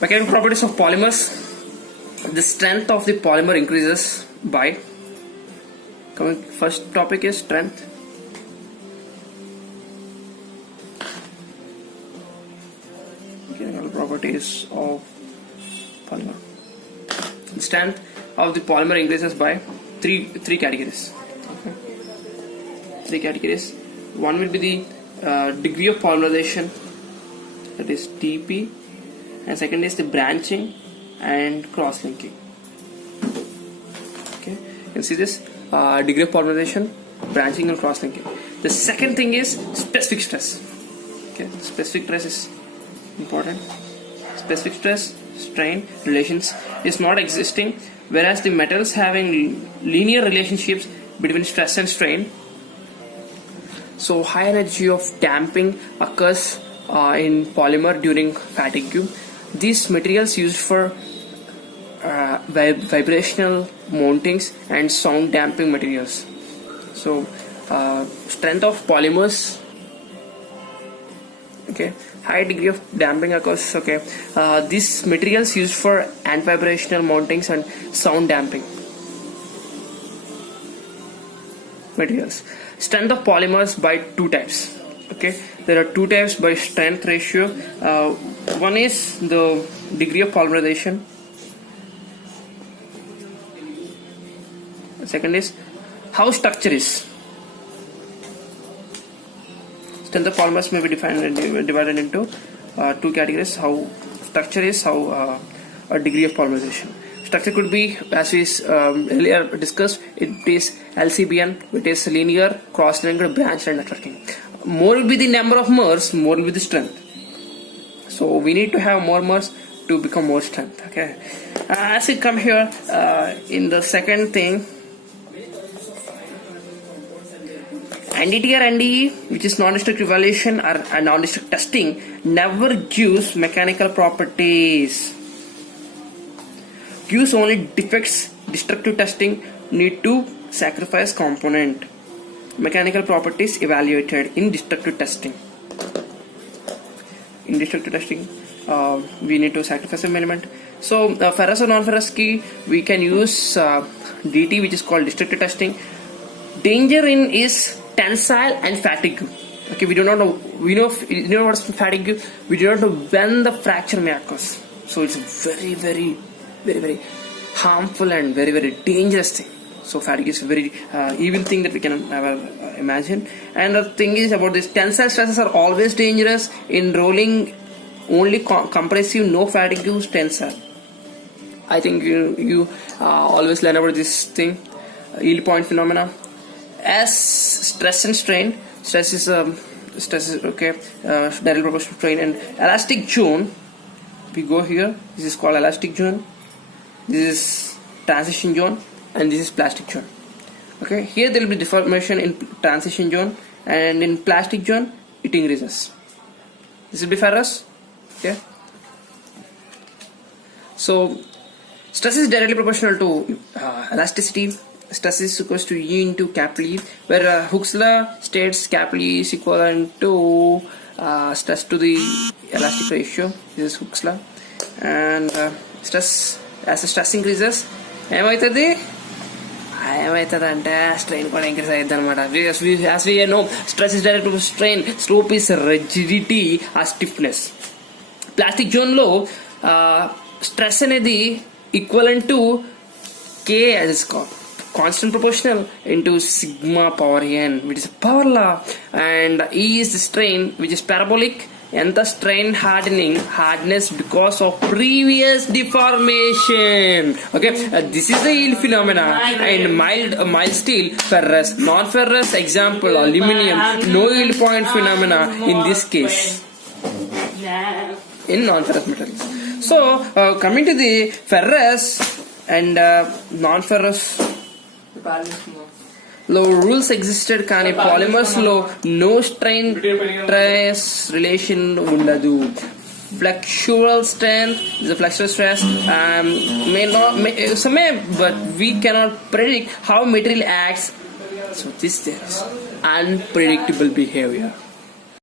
Mechanical properties of polymers. The strength of the polymer increases by, first topic is strength. Mechanical properties of polymer. The strength of the polymer increases by three categories. Okay. Three categories. One will be the degree of polymerization, that is TP, and second is the branching and cross-linking. Okay, you can see this degree of polymerization, branching and cross-linking. The second thing is specific stress. Okay, specific stress is important. Specific stress strain relations is not existing, whereas the metals having linear relationships between stress and strain. So high energy of damping occurs in polymer during fatigue. These materials used for vibrational mountings and sound damping materials. So strength of polymers, okay, high degree of damping occurs. Okay, these materials used for anti-vibrational mountings and sound damping materials. Strength of polymers by two types. Okay, there are two types by strength ratio. One is the degree of polymerization. Second is how structure is. Strength of polymers may be divided into two categories: how structure is, how a degree of polymerization. Structure could be, as we earlier discussed, it is LCBN, it is linear, cross-linked, branched, and networking. More will be the number of mers, more will be the strength. So we need to have more mers to become more strength. Okay. As we come here in the second thing, NDT or NDE, which is non-destructive evaluation or non-destructive testing, never gives mechanical properties. Gives only defects. Destructive testing need to sacrifice component. Mechanical properties evaluated in destructive testing. In destructive testing, we need to sacrifice an element. So ferrous or non-ferrous key, we can use DT, which is called destructive testing. Danger in is tensile and fatigue. Okay, we do not know. We know what's fatigue. We do not know when the fracture may occur. So it's very harmful and very dangerous thing. So fatigue is a very evil thing that we can never imagine. And the thing is about this, tensile stresses are always dangerous. In rolling, only compressive, no fatigue, tensile. I think you always learn about this thing, yield point phenomena. As stress and strain, stress is okay, directly proportional to strain, and elastic zone. We go here. This is called elastic zone. This is transition zone, and this is plastic zone. Okay, here there will be deformation in transition zone, and in plastic zone it increases. This will be ferrous. Okay, so stress is directly proportional to elasticity. Stress is equals to E into capital E, where Hooke's law states capital E is equivalent to stress to the elastic ratio. This is Hooke's law, and stress, as the stress increases, ఏమవుతుంది అంటే strain కూడా increase అయ్యింది అనమాట. as we know, stress is direct to strain, slope is rigidity or stiffness. Plastic zone లో stress అనేది equivalent to K as constant proportional into sigma power n, which is power law, and E is the strain, which is parabolic, and the strain hardness because of previous deformation. Okay, this is the yield phenomena. And mild steel, ferrous, non-ferrous, example aluminium, no yield point phenomena in this case in non-ferrous metals. So coming to the ferrous and non-ferrous, low rules existed కానీ polymers లో no strain stress relation ఉండదు. Flexural strength is a flexural stress but we cannot predict how material acts. So this there is unpredictable behavior.